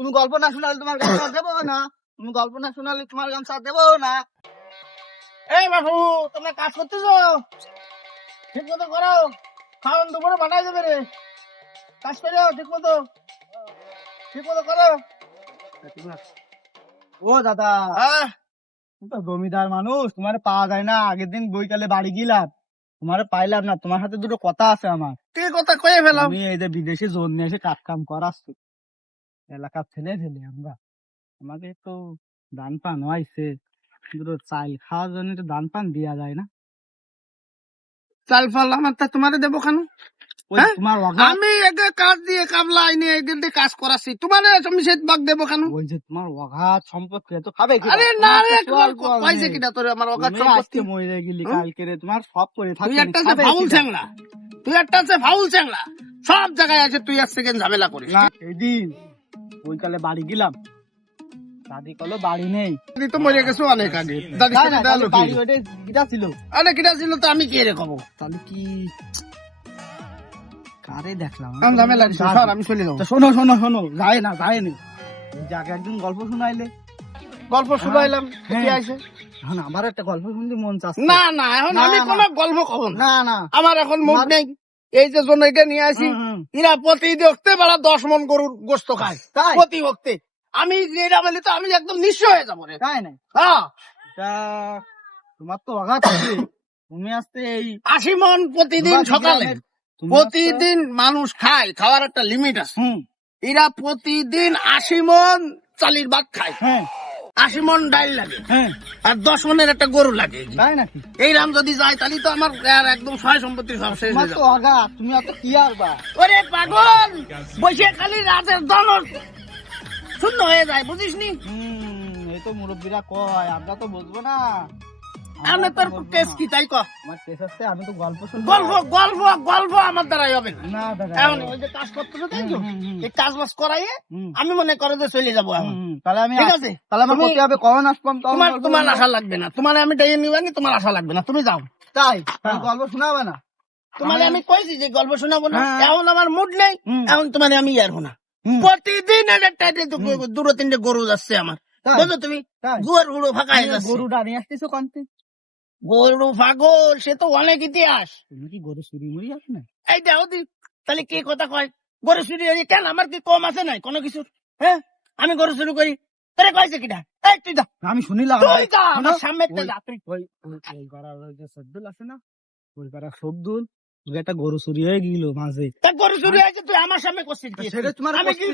তুমি গল্প না শোনালে তোমার গামছা দেবো না। তুমি গল্প না শোনালে তোমার গামছা দেবো না। এই বাবু, তোমরা কাজ করতেছো? ঠিক মতো করো, খাওয়ান দুপুরে বানাই দেবে রে। কাজ করে যাও ঠিক মতো, ঠিক মতো করো। ও দাদা, তুমি তো জমিদার মানুষ, তোমার পাওয়া যায় না। আগের দিন বইকালে বাড়ি গেলাম, তোমার পাইলাম না। তোমার সাথে দুটো কথা আছে আমার। কি কথা কয়ে ফেলাম? আমি এই যে বিদেশে জোর নিয়ে এসে কাজ কাম করাচ্ছি, এলাকা ফেলে ফেলে আমরা। আমাকে একটু দান পান হয়েছে, দুটো চাল খাওয়ার জন্য একটু দান পান দেওয়া যায় না? চাল ফাল আমার তা তোমারে দেবো কেন? তোমার আমি একে কাজ দিয়ে কামলা আইনি এদের দিয়ে কাজ করাচ্ছি, তোমার আমি সে বাগ দেবো কেন? ওই যে তোমার অগাধ সম্পত্তি তো খাবে। আরে না রে, পাইছে কিনা তোর আমার অগাধ সম্পত্তি? মরে গেলি কালকে রে, তোমার সব করে থাকবে। তুই একটা আছে ফাউল চ্যাংলা, তুই একটা আছে ফাউল চ্যাংলা, সব জায়গায় আছে। তুই এক সেকেন্ড ঝামেলা করিস না। এদিন বইকালে বাড়ি গেলাম, দাদি কলো বাড়ি নেই। দাদি তো মরে গেছে অনেক আগে। দাদি কিটা ছিল? আরে কিটা ছিল তো আমি কি রে কব? তাহলে কি কারে দেখলাম? আমি চলে যাবো। শোনো শোনো শোনো, যায় না যায় না। যাকে একদিন গল্প শোনাইলে, গল্প শুনাইলাম, এখন আমার একটা গল্প শুনতে মন চাচ্ছে। না না, এখন আমি কোনো গল্প কব না। না আমার এখন মুড নেই। এই যে জন্য এটা নিয়ে আসি, এরা প্রতিদিন ওখতে বেলা 10 মন গরুর গোস্ত খায় প্রতি ওখতে। আমি যেটা বলি তো আমি একদম নিঃস্ব হয়ে যাবো রে। তাই না? হ্যাঁ, তোমার তো অগাধ আছে। তুমি আসতে এই 80 মন প্রতিদিন সকালে, প্রতিদিন মানুষ খায়, খাওয়ার একটা লিমিট আছে। এরা প্রতিদিন 80 মন চালির ভাত খায়, 80 মন ডাল লাগে, আর 10 মনের একটা গরু লাগে। তাই নাকি? এই রাম যদি যায় তাহলে তো আমার একদম সহায় সম্পত্তি সব শেষ হয়ে যাবে। তুমি অত কি আরবা? ওরে পাগল, বসে খালি রাতের দনর শূন্য হয়ে যায়, বুঝিস নি? এই তো মুরব্বীরা কয়, আমরা তো বুঝবো না। আমি তোর কেস কি তাই কর? আমার কেস আছে, আমি তো গল্প শুনবো। গল্প গল্প গল্প আমার দ্বারাই হবে না দাদা। এখন ওই যে কাজ করতেছো তাই তো, এই কাজ বাজ করাইয়ে আমি মনে করে যে চলে যাবো এখন। তাহলে আমি, ঠিক আছে, তাহলে আমার করতে হবে কখন আসলাম? তোমার আশা লাগবে না, তোমার আমি ডাইয়ে নিবানি, তোমার আশা লাগবে না, তুমি যাও। তাই গল্প শোনাবে না? তোমার আমি কইছি যে গল্প শোনাবো না, এখন আমার মুড নেই, এখন তোমার আমি আর না। প্রতিদিন দুটো তিনটে গরু যাচ্ছে আমার, বুঝো তুমি? গরু ফাঁকা হয়ে যাচ্ছে। গরুটা নিয়ে আসতেছো কানতে? গরু পাগল, সে তো অনেক ইতিহাস। তুমি কি গরু চুরি মুড়ি আস না? এই দেখো দি, তাহলে কি কথা কয়? গরু চুরি কেন? আমার কি কম আছে নাই কোনো কিছু? হ্যাঁ, আমি গরু চুরি করি, তোরে কয়েছে কিনা? এই তুই যা। আমি শুনিলাম তুই যা, আমার সামনে যা তুই। ওই পাড়ার যে সদ্দুল আছে না, ওই পাড়ার সদ্দুল একটা গরু চুরি হয়ে গেল মাঝে। তা গরু চুরি হয়েছে, তুই আমার সামনে করছিস কি? সেটা তোমার, আমি কি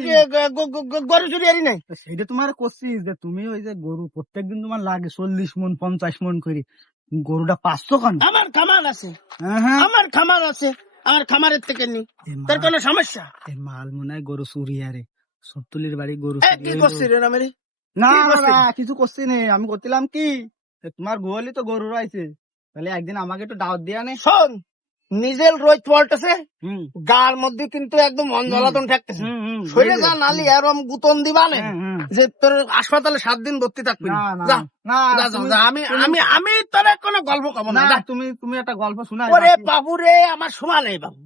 গরু চুরি আরি নাই? সেটা তোমার করছিস যে তুমি ওই যে গরু প্রত্যেকদিন তোমার লাগে 40 মন 50 মন করে, গরুটা 500 কেন? আমার খামার আছে, আমার খামার আছে, আমার খামারের থেকে নি, তোর কোনো সমস্যা? মাল মনে হয় গরু চুরি আরে, সত্তুলির বাড়ি গরু কি করছিস রে? না না কিছু করছি না, আমি করছিলাম কি, তোমার গোয়ালি তো গরু রয়েছে, তাহলে একদিন আমাকে একটু দাওয়াত দিয়া নে। শোন, নিজের রোজ পল্টেছে, গার মধ্যে কিন্তু একদম অঞ্জলাতন ঠেকতেছে, শরীরে যা নালি এরম গুতন দিবানে যে তোর হাসপাতালে 7 দিন ভর্তি থাকবি। আমি তোর কোনো গল্প কব না। তুমি একটা গল্প শোনা। ওরে বাবু রে, আমার সময় নেই বাবু,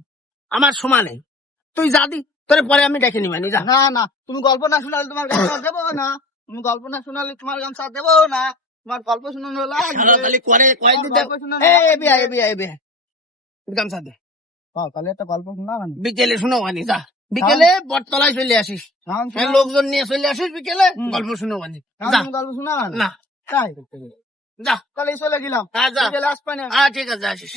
আমার সময় নেই। তুই যা দি, তোরে পরে আমি ডেকে নিবানি। যা। না না, তুমি গল্প না শোনালে তোমার গামছা দেবো না। তুমি গল্প না শোনালে তোমার গামছা দেবো না। তোমার গল্প শোনানো লাগবে। গামছা দে। তাহলে একটা গল্প শোনা, বিকেলে শোনো আনি। যা, বিকেলে বটতলায় চলে আসিস, লোকজন নিয়ে চলে আসিস, বিকেলে গল্প শোনো আনি। গল্প শোনা না, তাই যা, তাহলে চলে গেলাম। বিকেলে আসবে না? ঠিক আছে, আসিস।